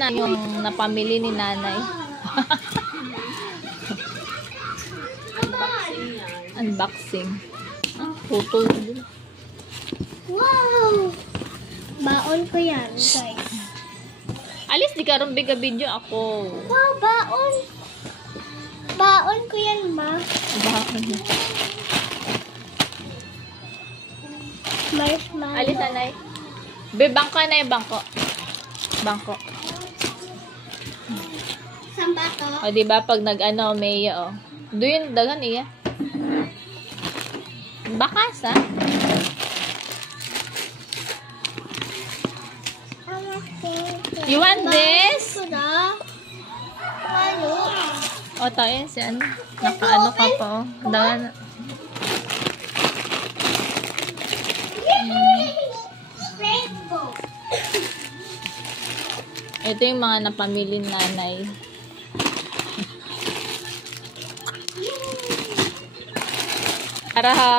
na yung napamili ni nanay. Unboxing. Photo. Wow! Baon ko yan, guys. Alis, di ka rin biga video ako. Wow, baon! Baon ko yan, ma. Baon. Marshmallow. Alis, nanay. Be, bangko na yung bangko. Bangko. Saan ba to? O, diba, pag nag-ano, may, doon dagan, iya. Bakas, ha? You want this? Ano? O, tayo, si ano? Naka-ano ka pa, oh. Dagan. Ito yung mga napamili nanay. Para ha,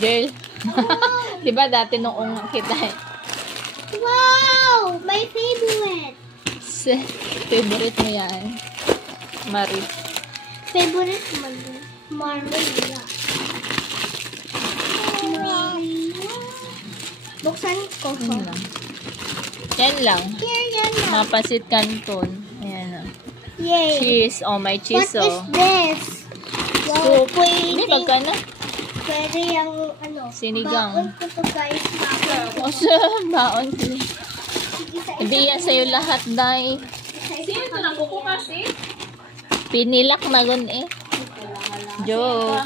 girl. Diba dati nung kita eh. Wow! My favorite. Favorite mo yan. Marie. Favorite mo. Maria. Buksan ko. Yan lang. Yan lang. Here, yan na. Mga pasit canton. Ayan na. Yay. Cheese. Oh, may cheese, What is oh. this? Soup. Pwede. Hindi, magkano? Pwede yung ano. Sinigang. Baon ko to, guys. Baon ko. O, sa baon. Sige, Ibiyan sa'yo lahat, day. Sino ito nang buko kasi? Pinilak na gun eh. Joke.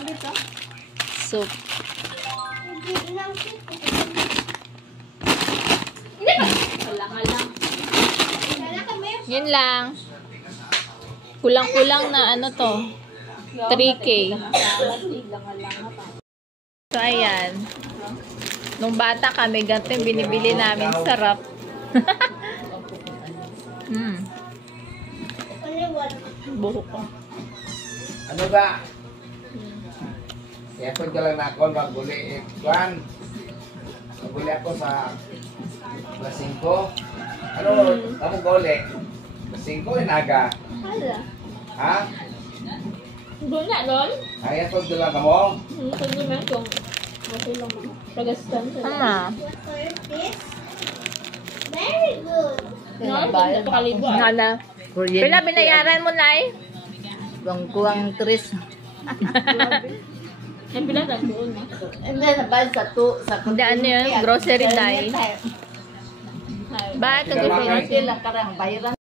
Soup. Yun lang. Kulang-kulang na ano to. 3K. So, ayan. Nung bata kami, ganito yung binibili namin. Sarap. Buhok ko. Ano ba? Kaya pwede lang na ako maguli. Juan, maguli ako sa Lasingko. Ano, kamu guli? Lasingko, inaga. Ha? Doon na, doon? Kaya pwede lang ka mo? Tama. Very good. Nana. Pila binayaran mo, Nay? Kuwang tres. Pila na doon. Hindi, nabayad sa to. Hindi, ano yun? Grocery, Nay. Bakit? Kailangan. Sila karang bayaran.